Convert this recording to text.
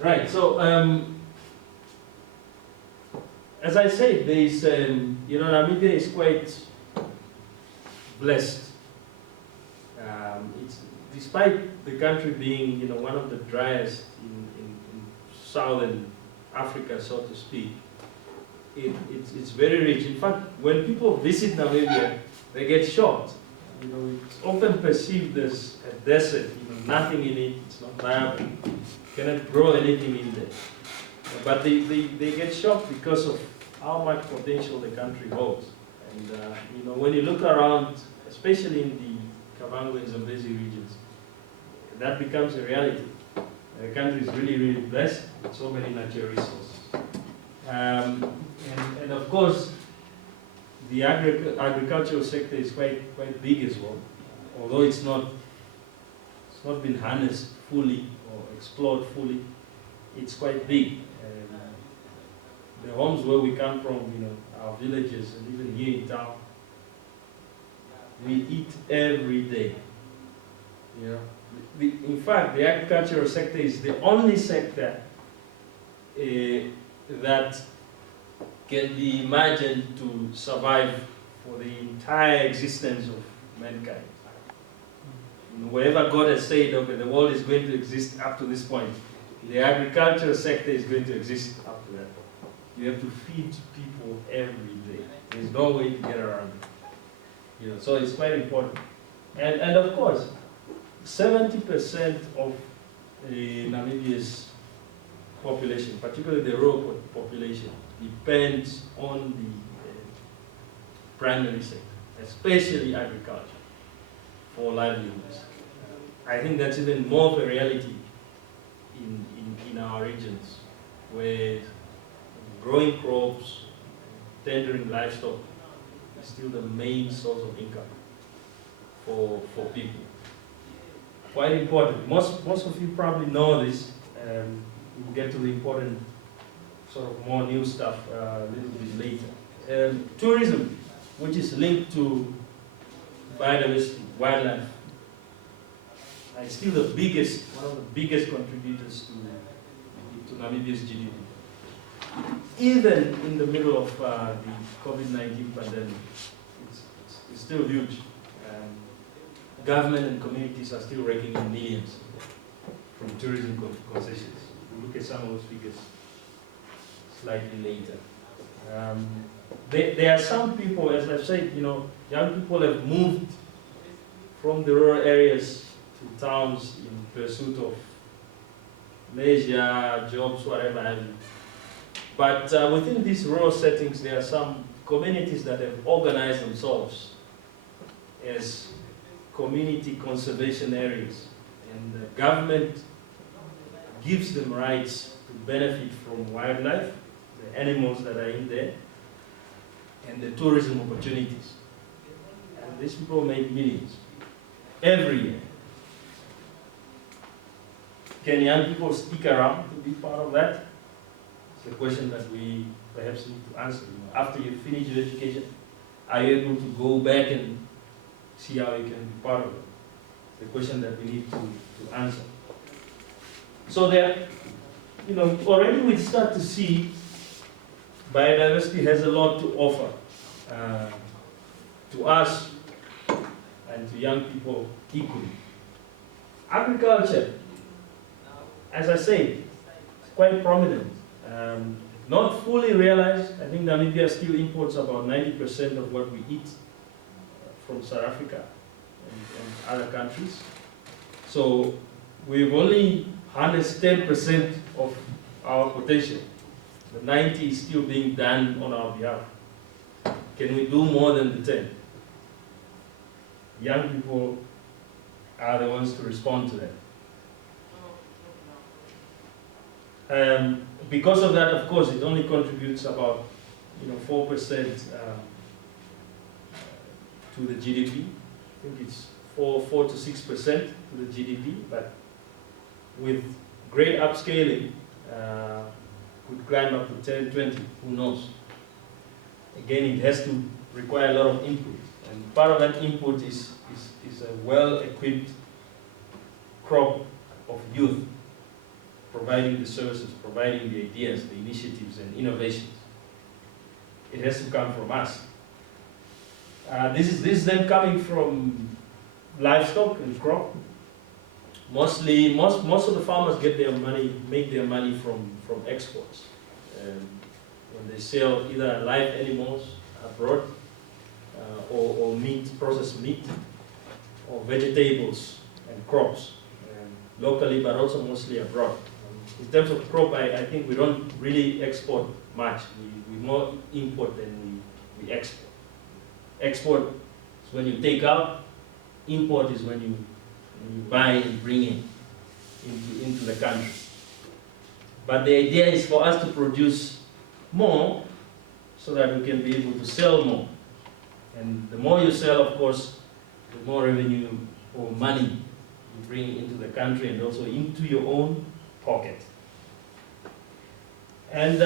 Right. So, as I said, there is, Namibia is quite blessed. It's despite the country being, one of the driest in southern Africa, so to speak. It's very rich. In fact, when people visit Namibia, they get shocked. It's often perceived as a desert. Nothing in it. It's not viable. Cannot grow anything in there. But they get shocked because of how much potential the country holds. And when you look around, especially in the Kavango and Zambezi regions, that becomes a reality. The country is really, really blessed with so many natural resources. And of course, the agricultural sector is quite big as well, although it's not been harnessed fully or explored fully. It's quite big. The homes where we come from, our villages, and even here in town, we eat every day. In fact, the agricultural sector is the only sector that can be imagined to survive for the entire existence of mankind. Wherever God has said, okay, the world is going to exist up to this point, the agricultural sector is going to exist up to that point. You have to feed people every day. There's no way to get around it. So it's quite important. And of course, 70% of Namibia's population, particularly the rural population, depends on the primary sector, especially agriculture, for livelihoods. I think that's even more of a reality in our regions, where growing crops, tendering livestock is still the main source of income for people. Quite important. Most of you probably know this. We'll get to the important sort of more new stuff a little bit later. Tourism, which is linked to biodiversity, wildlife, is still one of the biggest contributors to Namibia's GDP. Even in the middle of the COVID-19 pandemic, it's still huge. Government and communities are still raking in millions from tourism concessions. We'll look at some of those figures slightly later. There are some people, as I've said, young people have moved from the rural areas to towns in pursuit of leisure, jobs, whatever have you. But within these rural settings, there are some communities that have organized themselves as community conservation areas. And the government gives them rights to benefit from wildlife, the animals that are in there, and the tourism opportunities. And these people make millions every year. Can young people stick around to be part of that? It's a question that we perhaps need to answer. After you finish your education, are you able to go back and see how you can be part of it? It's a question that we need to answer. So there, already we start to see biodiversity has a lot to offer to us and to young people equally. Agriculture, as I say, is quite prominent. Not fully realized. I think Namibia still imports about 90% of what we eat from South Africa and other countries. So we've only harnessed 10% of our potential. The 90 is still being done on our behalf. Can we do more than the 10? Young people are the ones to respond to that. Because of that, of course, it only contributes about 4% to the GDP. I think it's 4 to 6% to the GDP, but with great upscaling, could climb up to 10, 20, who knows? Again, it has to require a lot of input, and part of that input is a well-equipped crop of youth providing the services, providing the ideas, the initiatives and innovations. It has to come from us. This is then coming from livestock and crop. Most of the farmers make their money from exports. When they sell either live animals abroad, or meat, processed meat, or vegetables and crops, locally but also mostly abroad. In terms of crop, I think we don't really export much. We more import than we export. Export is when you take out, import is when you buy and bring in into the country. But the idea is for us to produce more so that we can be able to sell more. And the more you sell, of course, the more revenue or money you bring into the country and also into your own pocket. And